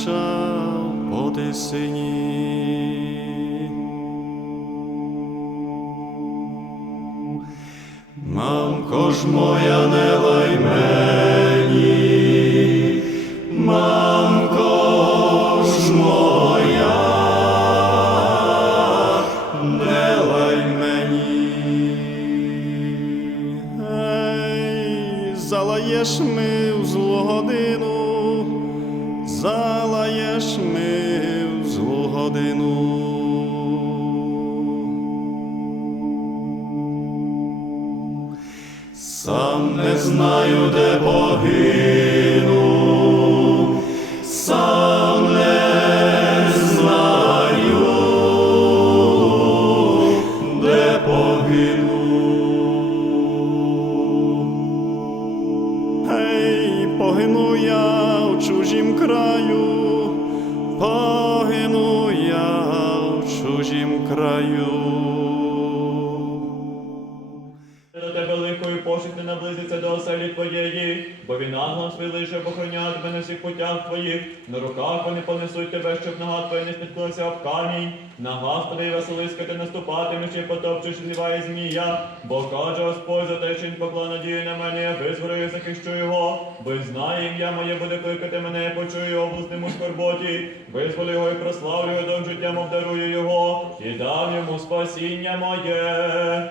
наша по сині. Мамко ж моя, не лай злу. Сам не знаю, де погину, сам не знаю, де погину. Ей, погину я в чужім краю, чужім краю. Не наблизиться до оселі твоєї, бо він свій лише охороняти на всіх путях твоїх. На руках вони понесуть тебе, щоб нога твоя не спіткнулася об камінь. На Господа і Василиска ти наступатимеш і потопчеш зіває змія. Бо каже Господь за те, що він поклав надію на мене, я визволю і захищу його. Бо знає ім'я моє буде кликати мене, почую його в скорботі. Визволю його і прославлю дом життям обдарую його, і дам йому спасіння моє.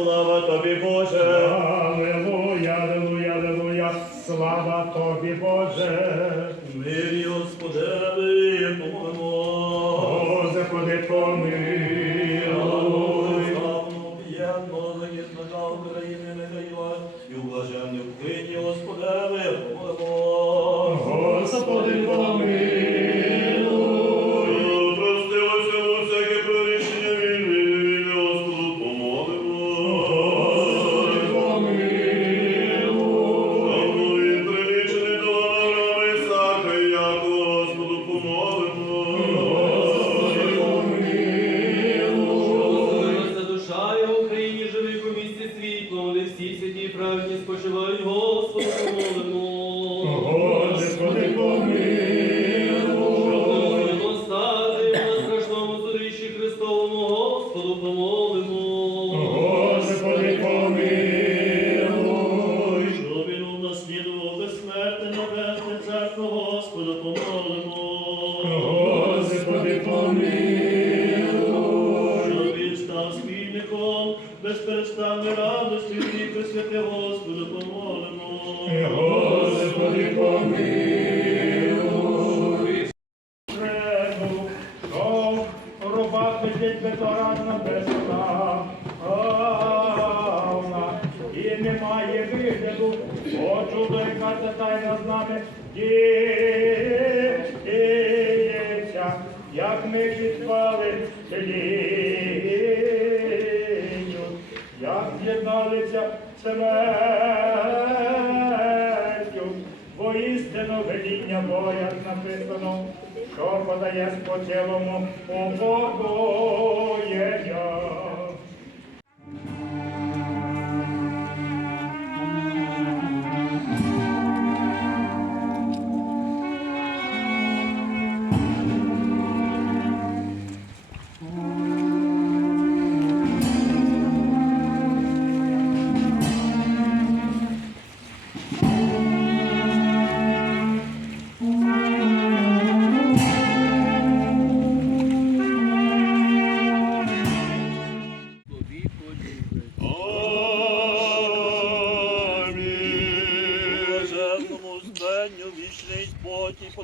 наслідував безсмертне небесне царство, Господу помолимо. Господи, помилуй. Щоб він став спільником безперестанної радості і присвяти Господу помолимо. Господи, помилуй. Трену, то рубати діть ветеранна безна, о чудо, тайна з нами діється, як ми підпали лінію, як з'єдналися смертю, бо істину веління написано, що подає по цілому упокоєння.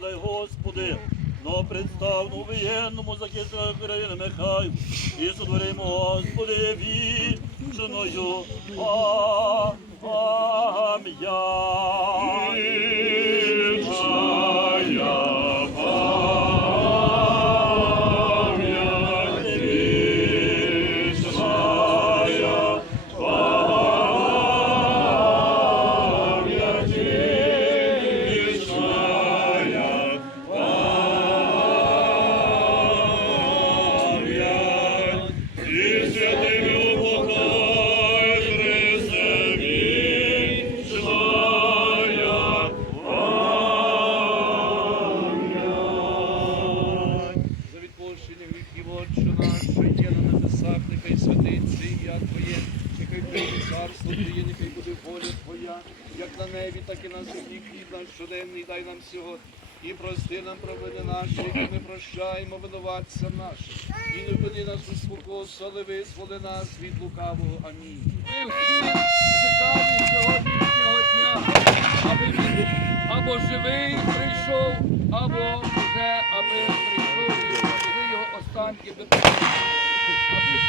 Спокій Господи, но представну воєнному захиснику країни нехай і сотворимо, Господи, вічною пам'ять. Царство України, хай буде воля Твоя, як на небі, так і на землі. Хліб наш щоденний дай нам сьогодні. І прости нам провини наші, які ми прощаємо винуватцям нашим. І не введи нас у спокусу, але визволи нас від лукавого. Амінь. Аби або живий прийшов, або вже аби прийшов і його останки би аби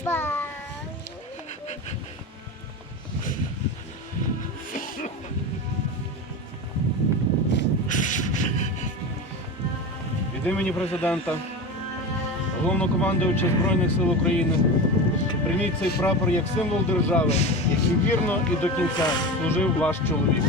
Від імені президента, головнокомандуюча Збройних сил України, прийміть цей прапор як символ держави, яким вірно і до кінця служив ваш чоловік.